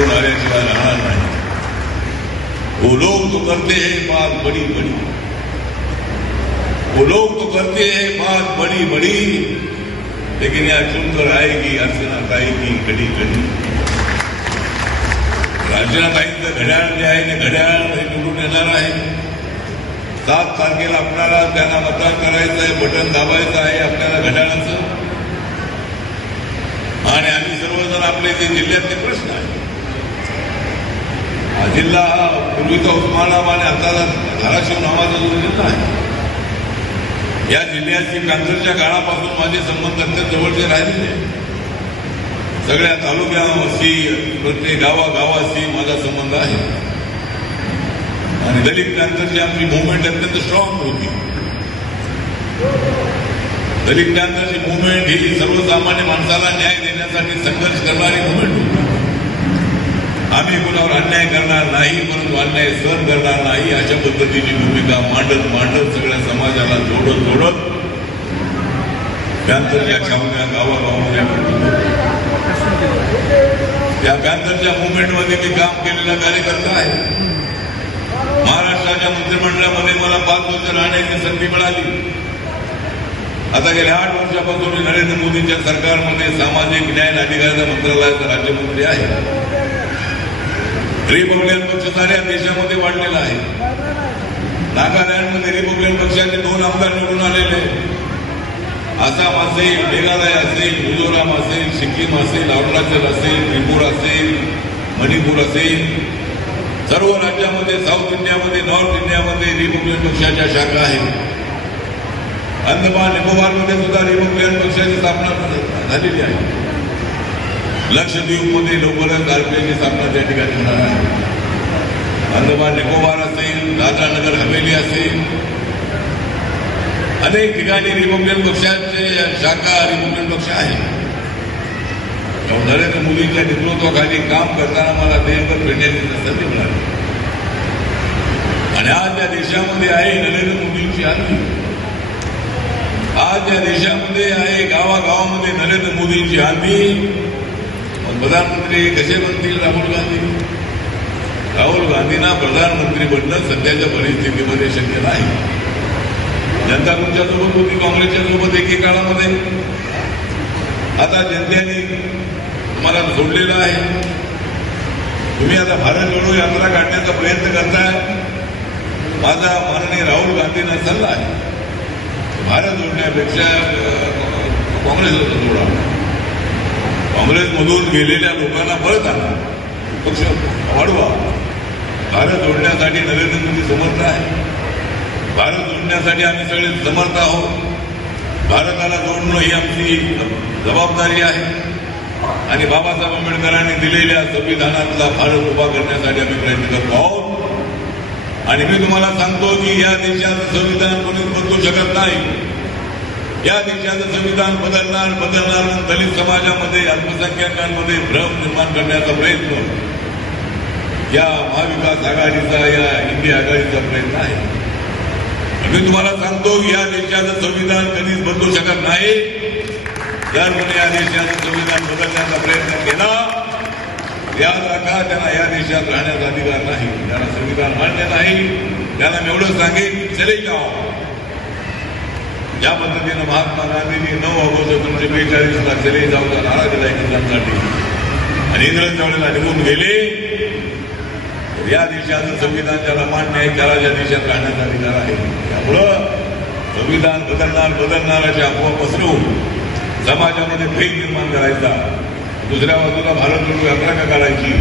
निवडून आल्याशिवाय राहणार नाही वो लोग तो करते हैं बात बड़ी बड़ी। वो लोग तो करते हैं बात बड़ी बड़ी। लेकिन यहाँ चुनकर आएगी, अर्चना आएगी घडी घडी अर्चनाताईंचं घड्याळ जे आहे ते निवडून येणार आहे सात तारखेला आपल्याला त्यांना मतदान करायचं आहे बटन दाबायचं आहे आपल्याला घड्याळाचं आणि आम्ही सर्वजण आपले जे जिल्ह्यातले प्रश्न आहेत जिल्हा हा पूर्वीचा उस्मानाबाद आणि आता धाराशिव नावाचा जो जिल्हा आहे. या जिल्ह्याची कांग्रेसच्या काळापासून माझे संबंध अत्यंत जवळचे राहिलेले सगळ्या तालुक्याशी प्रत्येक गावागावाशी माझा संबंध आहे. आणि दलित क्रांतीची आमची मुवमेंट अत्यंत स्ट्रॉंग होती. दलित क्रांतीची मुवमेंट ही सर्वसामान्य माणसाला न्याय देण्यासाठी संघर्ष करणारी मुवमेंट होती. आम्ही कुणावर अन्याय करणार नाही परंतु अन्याय सहन करणार नाही अशा पद्धतीची भूमिका मांडत मांडत सगळ्या समाजाला जोडत जोडत कॅन्सरच्या छावण्या गावागावामध्ये त्या फिरतो. या मुवमेंटमध्ये मी काम केलेला कार्यकर्ता आहे. महाराष्ट्राच्या मंत्रिमंडळामध्ये मला पाच वर्ष राहण्याची संधी मिळाली. आता गेल्या आठ वर्षापासून मी नरेंद्र मोदींच्या सरकारमध्ये सामाजिक न्याय आणि अधिकाराच्या मंत्रालयाचा राज्यमंत्री आहे. रिपब्लिकन पक्ष साऱ्या देशामध्ये वाढलेला आहे. नागालँडमध्ये रिपब्लिकन पक्षाचे दोन आमदार निवडून आलेले आसाम असेल मेघालय असेल मिझोराम असेल सिक्कीम असेल अरुणाचल असेल त्रिपुरा असेल मणिपूर असेल. सर्व राज्यामध्ये साऊथ इंडियामध्ये नॉर्थ इंडियामध्ये रिपब्लिकन पक्षाच्या शाखा आहेत. अंदमान निकोबारमध्ये सुद्धा रिपब्लिकन पक्षाची स्थापना झालेली आहे. लक्षद्वीपमध्ये लवकरच आरपीआयची स्थापना त्या ठिकाणी होणार आहे. अंदमान निकोबार असेल दादरा नगर हवेली असेल. अनेक ठिकाणी रिपब्लिकन पक्षाचे शाखा रिपब्लिकन पक्ष आहे नरेंद्र मोदींच्या नेतृत्वाखाली काम करताना मला देशभर भेटण्याची संधी मिळाली. आणि आज या देशामध्ये आहे नरेंद्र मोदींची आर्मी आज या देशामध्ये आहे गावागावामध्ये नरेंद्र मोदींची आर्मी प्रधानमंत्री कसे बनतील राहुल गांधी? राहुल गांधींना प्रधानमंत्री बनणं सध्याच्या परिस्थितीमध्ये शक्य नाही. जनता तुमच्यासोबत होती काँग्रेसच्या सोबत एकेकाळामध्ये आता जनतेने तुम्हाला सोडलेलं आहे. तुम्ही आता भारत जोडो यात्रा काढण्याचा प्रयत्न करताय. माझा माननीय राहुल गांधींना सल्ला आहे. भारत जोडण्यापेक्षा काँग्रेस काँग्रेसला जोडा काँग्रेसमधून गेलेल्या लोकांना परत आणा. पक्ष वाढवा. भारत जोडण्यासाठी नरेंद्र मोदी समर्थ आहे. भारत जोडण्यासाठी आम्ही सगळे समर्थ आहोत. भारताला जोडणं ही आमची जबाबदारी आहे. आणि बाबासाहेब आंबेडकरांनी दिलेल्या संविधानातला भारत उभा करण्यासाठी आम्ही प्रयत्न करतो आहोत. आणि मी तुम्हाला सांगतो की या देशाचं संविधान कोणीच बदलू शकत नाही. या देशाचं संविधान बदलणार बदलणार दलित समाजामध्ये अल्पसंख्याकांमध्ये भ्रम निर्माण करण्याचा प्रयत्न. या महाविकास आघाडीचा या हिंदी आघाडीचा प्रयत्न आहे. मी तुम्हाला सांगतो की या देशाचं संविधान कधीच बदलू शकत नाही. जर कोणी या देशाचं संविधान बदलण्याचा प्रयत्न केला. याद राखा त्यांना या देशात राहण्याचा अधिकार नाही. त्यांना संविधान मान्य नाही. त्यांना मी एवढं सांगेन चले जाओ. ज्या पद्धतीनं महात्मा गांधींनी नऊ ऑगस्ट एकोणीशे बेचाळीसला चले जाऊचा नारा दिला इंग्रजांसाठी आणि इंग्रज त्यावेळेला निघून गेले. या देशाचं संविधान ज्याला मान्य आहे त्याला ज्या देशात राहण्याचा अधिकार आहे. त्यामुळं संविधान बदलणार बदलणार अशी अफवा पसरवून समाजामध्ये फेक निर्माण करायचा. दुसऱ्या बाजूला भारत जोडो यात्रा का काढायची